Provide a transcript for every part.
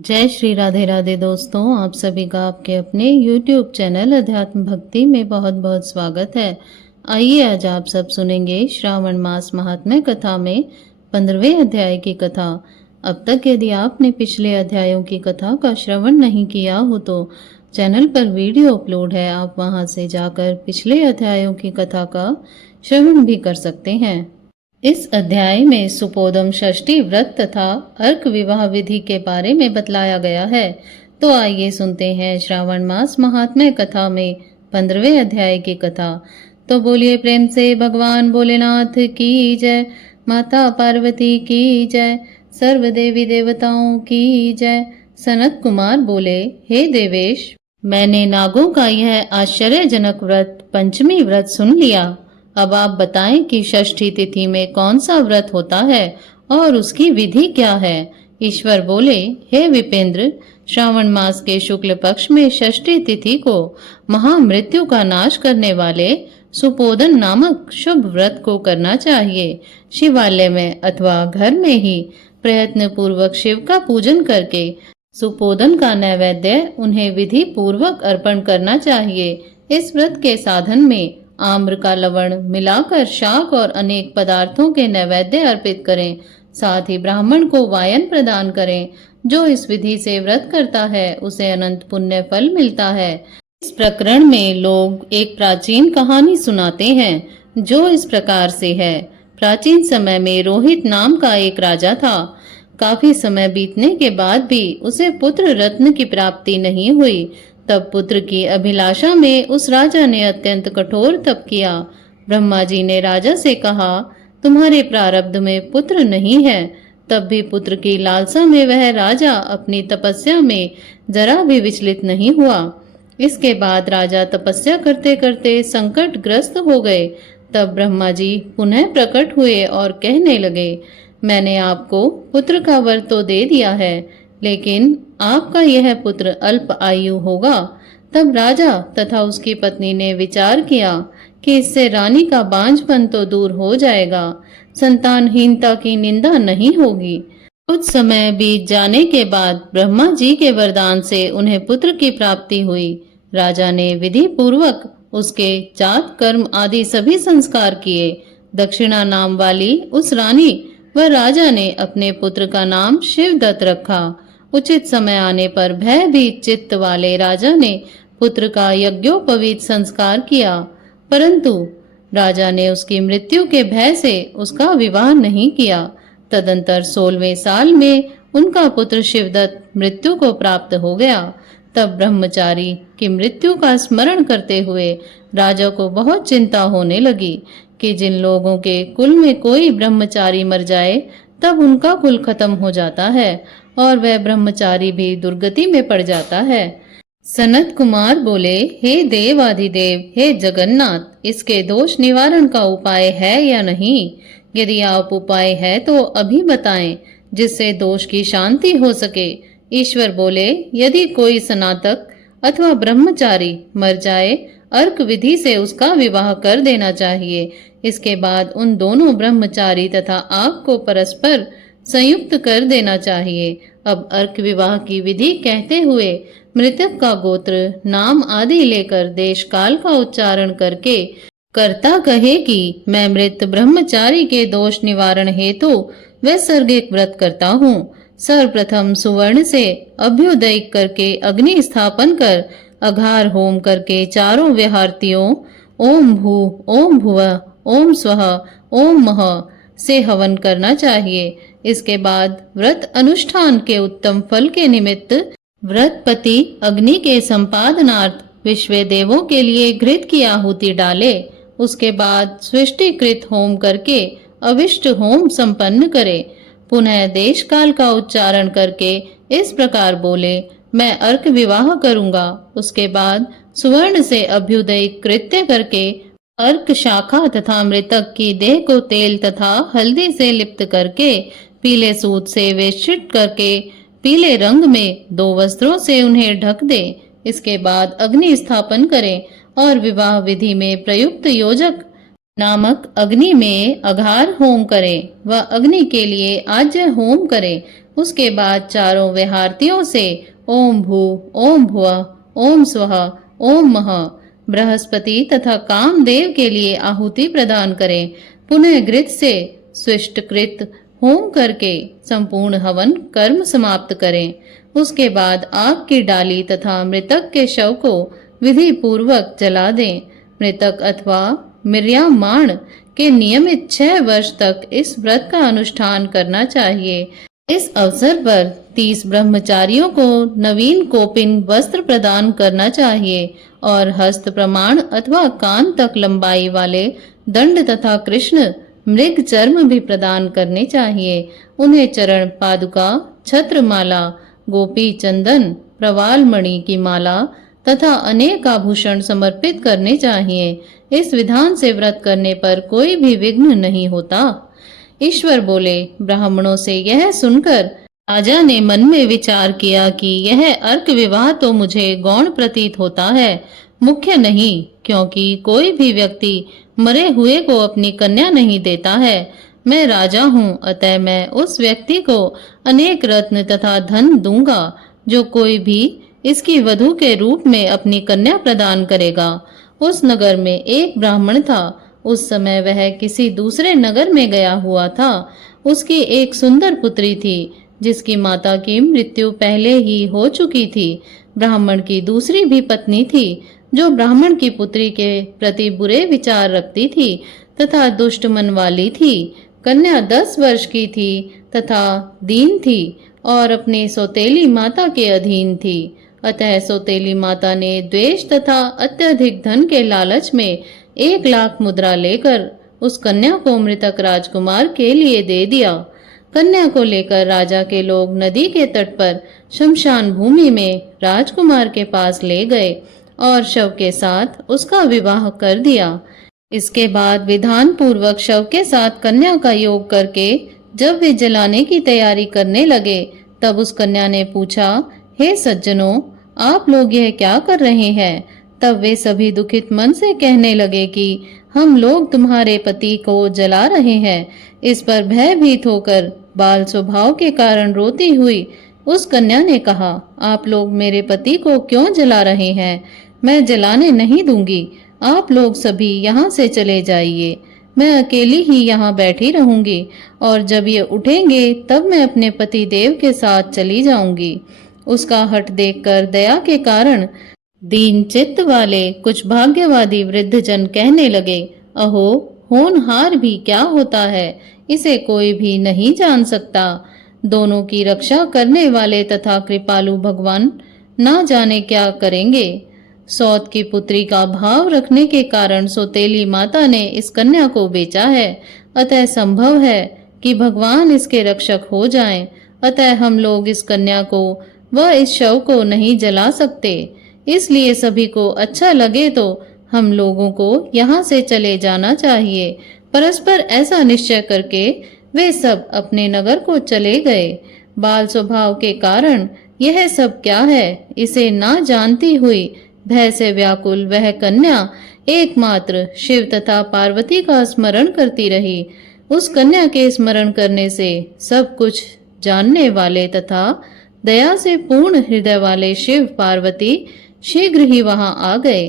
जय श्री राधे राधे दोस्तों, आप सभी का आपके अपने YouTube चैनल अध्यात्म भक्ति में बहुत बहुत स्वागत है। आइए आज आप सब सुनेंगे श्रावण मास महात्म्य कथा में 15वें अध्याय की कथा। अब तक यदि आपने पिछले अध्यायों की कथा का श्रवण नहीं किया हो तो चैनल पर वीडियो अपलोड है, आप वहां से जाकर पिछले अध्यायों की कथा का श्रवण भी कर सकते हैं। इस अध्याय में सुपोदम षष्ठी व्रत तथा अर्क विवाह विधि के बारे में बतलाया गया है। तो आइए सुनते हैं श्रावण मास महात्म्य कथा में 15वें अध्याय की कथा। तो बोलिए प्रेम से भगवान भोलेनाथ की जय, माता पार्वती की जय, सर्व देवी देवताओं की जय। सनत कुमार बोले, हे देवेश, मैंने नागों का यह आश्चर्यजनक व्रत पंचमी व्रत सुन लिया। अब आप बताएं कि षष्ठी तिथि में कौन सा व्रत होता है और उसकी विधि क्या है। ईश्वर बोले, हे विपेंद्र, श्रावण मास के शुक्ल पक्ष में षष्ठी तिथि को महामृत्यु का नाश करने वाले सुपोदन नामक शुभ व्रत को करना चाहिए। शिवालय में अथवा घर में ही प्रयत्न पूर्वक शिव का पूजन करके सुपोदन का नैवेद्य उन्हें विधि पूर्वक अर्पण करना चाहिए। इस व्रत के साधन में आम्र का लवण मिलाकर शाक और अनेक पदार्थों के नैवेद्य अर्पित करें। साथ ही ब्राह्मण को वायन प्रदान करें। जो इस विधि से व्रत करता है उसे अनंत पुण्य फल मिलता है। इस प्रकरण में लोग एक प्राचीन कहानी सुनाते हैं जो इस प्रकार से है। प्राचीन समय में रोहित नाम का एक राजा था। काफी समय बीतने के बाद भी उसे पुत्र रत्न की प्राप्ति नहीं हुई। तब पुत्र की अभिलाषा में उस राजा ने अत्यंत कठोर तप किया। ब्रह्मा जी ने राजा से कहा, तुम्हारे प्रारब्ध में पुत्र नहीं है। तब भी पुत्र की लालसा में वह राजा अपनी तपस्या में जरा भी विचलित नहीं हुआ। इसके बाद राजा तपस्या करते करते संकट ग्रस्त हो गए। तब ब्रह्मा जी पुनः प्रकट हुए और कहने लगे, मैंने आपको पुत्र का वर तो दे दिया है, लेकिन आपका यह पुत्र अल्प आयु होगा। तब राजा तथा उसकी पत्नी ने विचार किया कि इससे रानी का बांझपन तो दूर हो जाएगा, संतानहीनता की निंदा नहीं होगी। कुछ समय बीत जाने के बाद ब्रह्मा जी के वरदान से उन्हें पुत्र की प्राप्ति हुई। राजा ने विधि पूर्वक उसके जात कर्म आदि सभी संस्कार किए। दक्षिणा नाम वाली उस रानी व राजा ने अपने पुत्र का नाम शिवदत्त रखा। उचित समय आने पर भयभीत चित्त वाले राजा ने पुत्र का यज्ञोपवीत संस्कार किया, परंतु राजा ने उसकी मृत्यु के भय से उसका विवाह नहीं किया। तदंतर 16वें साल में उनका पुत्र शिवदत्त मृत्यु को प्राप्त हो गया। तब ब्रह्मचारी की मृत्यु का स्मरण करते हुए राजा को बहुत चिंता होने लगी कि जिन लोगों के कुल में कोई ब्रह्मचारी मर जाए तब उनका कुल खत्म हो जाता है और वह ब्रह्मचारी भी दुर्गति में पड़ जाता है। सनत कुमार बोले, हे देवाधिदेव, हे जगन्नाथ, इसके दोष निवारण का उपाय है या नहीं? यदि आप उपाय है तो अभी बताएं, जिससे दोष की शांति हो सके। ईश्वर बोले, यदि कोई स्नातक अथवा ब्रह्मचारी मर जाए, अर्क विधि से उसका विवाह कर देना चाहिए। इसके बाद उन दोनों ब्रह्मचारी तथा आप को परस्पर संयुक्त कर देना चाहिए। अब अर्क विवाह की विधि कहते हुए मृतक का गोत्र, नाम आदि लेकर देश काल का उच्चारण करके कर्ता कहे कि मैं मृत ब्रह्मचारी के दोष निवारण हेतु वैसर्गिक व्रत करता हूँ। सर्वप्रथम सुवर्ण से अभ्युदय करके अग्नि स्थापन कर अघार होम करके चारों विहार्तियों ओम भू, ओम भुव, ओम स्वः, ओम मह से हवन करना चाहिए। इसके बाद व्रत अनुष्ठान के उत्तम फल के निमित्त व्रतपति अग्नि के संपादनार्थ विश्व देवों के लिए घृत की आहुति डाले। उसके बाद सृष्टिकृत होम करके अविष्ट होम संपन्न करे। पुनः देश काल का उच्चारण करके इस प्रकार बोले, मैं अर्क विवाह करूंगा। उसके बाद सुवर्ण से अभ्युदय कृत्य करके अर्क शाखा तथा मृतक की देह को तेल तथा हल्दी से लिप्त करके पीले सूत से वेष्टित करके पीले रंग में 2 वस्त्रों से उन्हें ढक दे। इसके बाद अग्नि स्थापन करें और विवाह विधि में प्रयुक्त योजक नामक अग्नि में अघार होम करें व अग्नि के लिए आज्य होम करें। उसके बाद चारों विहार्थियों से ओम भू, ओम भुवः, ओम स्वः, ओम मः बृहस्पति तथा कामदेव के लिए आहुति प्रदान करें। पुनः घृत से स्विष्टकृत होम करके संपूर्ण हवन कर्म समाप्त करें। उसके बाद आग की डाली तथा मृतक के शव को विधि पूर्वक जला दें। मृतक अथवा मिर्यामाण के नियमित 6 वर्ष तक इस व्रत का अनुष्ठान करना चाहिए। इस अवसर पर 30 ब्रह्मचारियों को नवीन कोपिन वस्त्र प्रदान करना चाहिए और हस्त प्रमाण अथवा कान तक लंबाई वाले दंड तथा कृष्ण मृग चर्म भी प्रदान करने चाहिए। उन्हें चरण पादुका, छत्रमाला, गोपी चंदन, प्रवाल मणि की माला तथा अनेक आभूषण समर्पित करने चाहिए। इस विधान से व्रत करने पर कोई भी विघ्न नहीं होता। ईश्वर बोले, ब्राह्मणों से यह सुनकर राजा ने मन में विचार किया कि यह अर्क विवाह तो मुझे गौण प्रतीत होता है, मुख्य नहीं, क्योंकि कोई भी व्यक्ति मरे हुए को अपनी कन्या नहीं देता है। मैं राजा हूँ, अतः मैं उस व्यक्ति को अनेक रत्न तथा धन दूंगा जो कोई भी इसकी वधू के रूप में अपनी कन्या प्रदान करेगा। उस नगर में एक ब्राह्मण था। उस समय वह किसी दूसरे नगर में गया हुआ था। उसकी एक सुंदर पुत्री थी जिसकी माता की मृत्यु पहले ही हो चुकी थी। ब्राह्मण की दूसरी भी पत्नी थी जो ब्राह्मण की पुत्री के प्रति बुरे विचार रखती थी तथा दुष्ट मन वाली थी। कन्या 10 वर्ष की थी तथा दीन थी और अपनी सौतेली माता के अधीन थी। अतः सौतेली माता ने द्वेष तथा अत्यधिक धन के लालच में 1 लाख मुद्रा लेकर उस कन्या को मृतक राजकुमार के लिए दे दिया। कन्या को लेकर राजा के लोग नदी के तट पर शमशान भूमि में राजकुमार के पास ले गए और शव के साथ उसका विवाह कर दिया। इसके बाद विधान पूर्वक शव के साथ कन्या का योग करके जब वे जलाने की तैयारी करने लगे तब उस कन्या ने पूछा, हे सज्जनों, आप लोग यह क्या कर रहे हैं? तब वे सभी दुखित मन से कहने लगे कि हम लोग तुम्हारे पति को जला रहे हैं। इस पर भयभीत होकर बाल स्वभाव के कारण रोती हुई उस कन्या ने कहा, आप लोग मेरे पति को क्यों जला रहे हैं? मैं जलाने नहीं दूंगी। आप लोग सभी यहाँ से चले जाइए। मैं अकेली ही यहाँ बैठी रहूंगी और जब ये उठेंगे तब मैं अपने पति देव के साथ चली जाऊंगी। उसका हठ देखकर दया के कारण दीन चित्त वाले कुछ भाग्यवादी वृद्ध जन कहने लगे, अहो, होनहार भी क्या होता है, इसे कोई भी नहीं जान सकता। दोनों की रक्षा करने वाले तथा कृपालु भगवान ना जाने क्या करेंगे। सौत की पुत्री का भाव रखने के कारण सौतेली माता ने इस कन्या को बेचा है। अतः संभव है कि भगवान इसके रक्षक हो जाएं। अतः हम लोग इस कन्या को व इस शव को नहीं जला सकते। इसलिए सभी को अच्छा लगे तो हम लोगों को यहाँ से चले जाना चाहिए। परस्पर ऐसा निश्चय करके वे सब अपने नगर को चले गए। बाल स्वभाव के कारण यह सब क्या है, इसे ना जानती हुई भय से व्याकुल वह कन्या एकमात्र शिव तथा पार्वती का स्मरण करती रही। उस कन्या के स्मरण करने से सब कुछ जानने वाले तथा दया से पूर्ण हृदय वाले शिव पार्वती शीघ्र ही वहां आ गए।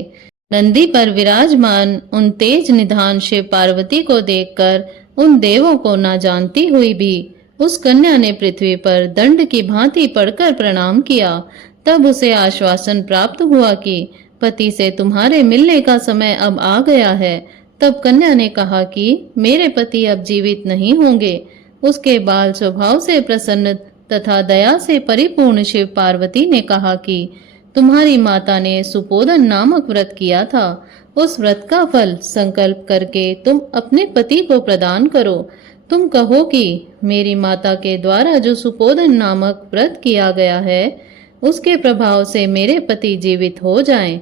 नंदी पर विराजमान उन तेज निधान शिव पार्वती को देखकर उन देवों को ना जानती हुई भी उस कन्या ने पृथ्वी पर दंड की भांति पड़कर प्रणाम किया। तब उसे आश्वासन प्राप्त हुआ कि पति से तुम्हारे मिलने का समय अब आ गया है। तब कन्या ने कहा कि मेरे पति अब जीवित नहीं होंगे। उसके बाल स्वभाव से प्रसन्न तथा दया से परिपूर्ण शिव पार्वती ने कहा कि तुम्हारी माता ने सुपोदन नामक व्रत किया था। उस व्रत का फल संकल्प करके तुम अपने पति को प्रदान करो। तुम कहो कि मेरी माता के द्वारा जो सुपोदन नामक व्रत किया गया है उसके प्रभाव से मेरे पति जीवित हो जाएं।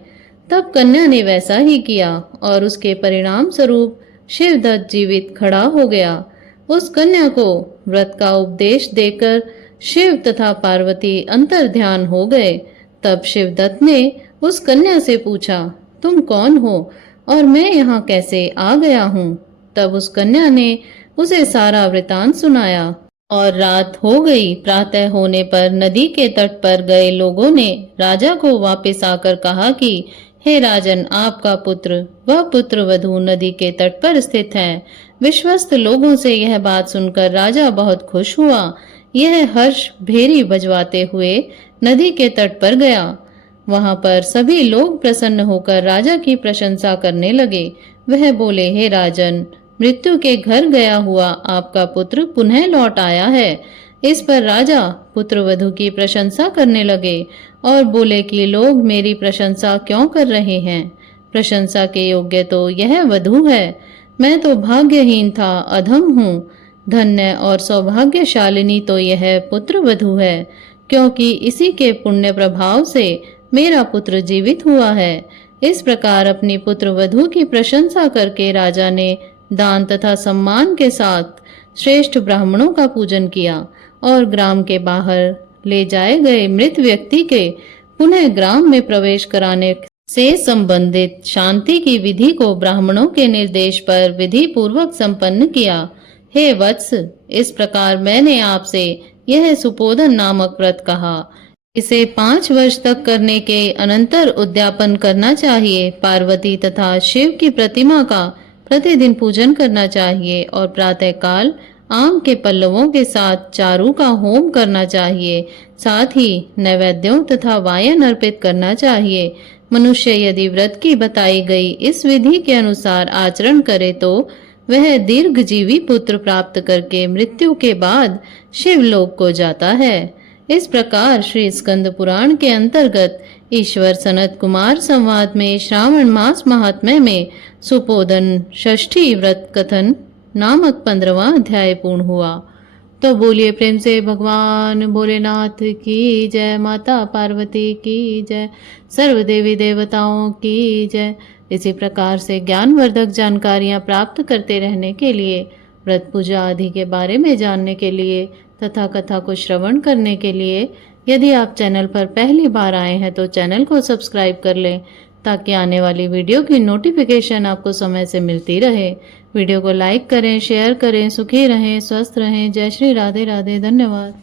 तब कन्या ने वैसा ही किया और उसके परिणाम स्वरूप शिवदत्त जीवित खड़ा हो गया। उस कन्या को व्रत का उपदेश देकर शिव तथा पार्वती अंतर ध्यान हो गए। तब शिवदत्त ने उस कन्या से पूछा, तुम कौन हो और मैं यहाँ कैसे आ गया हूँ? तब उस कन्या ने उसे सारा वृतांत सुनाया। और रात हो गई। प्रातः होने पर नदी के तट पर गए लोगों ने राजा को वापस आकर कहा कि हे राजन, आपका पुत्र वह पुत्र वधू नदी के तट पर स्थित है। विश्वस्त लोगों से यह बात सुनकर राजा बहुत खुश हुआ। यह हर्ष भेरी बजवाते हुए नदी के तट पर गया। वहां पर सभी लोग प्रसन्न होकर राजा की प्रशंसा करने लगे। वह बोले, हे राजन, मृत्यु के घर गया हुआ आपका पुत्र पुनः लौट आया है। इस पर राजा पुत्रवधू की प्रशंसा करने लगे और बोले कि लोग मेरी प्रशंसा क्यों कर रहे हैं? प्रशंसा के योग्य तो यह वधू है। मैं तो भाग्यहीन था, अधम हूँ। धन्य और सौभाग्यशालिनी तो यह पुत्रवधू है, क्योंकि इसी के पुण्य प्रभाव से मेरा पुत्र जीवित हुआ है। इस प्रकार अपनी पुत्रवधू की प्रशंसा करके राजा ने दान तथा सम्मान के साथ श्रेष्ठ ब्राह्मणों का पूजन किया और ग्राम के बाहर ले जाए गए मृत व्यक्ति के पुनः ग्राम में प्रवेश कराने से संबंधित शांति की विधि को ब्राह्मणों के निर्देश पर विधि पूर्वक संपन्न किया। हे वत्स, इस प्रकार मैंने आपसे यह सुपोधन नामक व्रत कहा। इसे 5 वर्ष तक करने के अनंतर उद्यापन करना चाहिए। पार्वती तथा शिव की प्रतिमा का प्रतिदिन पूजन करना चाहिए और प्रातःकाल आम के पल्लवों के साथ चारू का होम करना चाहिए। साथ ही नैवेद्यों तथा वायन अर्पित करना चाहिए। मनुष्य यदि व्रत की बताई गई इस विधि के अनुसार आचरण करे तो वह दीर्घजीवी पुत्र प्राप्त करके मृत्यु के बाद शिवलोक को जाता है। इस प्रकार श्री स्कंद पुराण के अंतर्गत ईश्वर सनत कुमार संवाद में श्रावण मास महात्म्य में सुपोधन षष्ठी व्रत कथन नामक 15वां अध्याय पूर्ण हुआ। तो बोलिए प्रेम से भगवान भोलेनाथ की जय, माता पार्वती की जय, सर्व देवी देवताओं की जय। इसी प्रकार से ज्ञानवर्धक जानकारियाँ प्राप्त करते रहने के लिए, व्रत पूजा आदि के बारे में जानने के लिए तथा कथा को श्रवण करने के लिए यदि आप चैनल पर पहली बार आए हैं तो चैनल को सब्सक्राइब कर लें, ताकि आने वाली वीडियो की नोटिफिकेशन आपको समय से मिलती रहे। वीडियो को लाइक करें, शेयर करें। सुखी रहें, स्वस्थ रहें। जय श्री राधे राधे। धन्यवाद।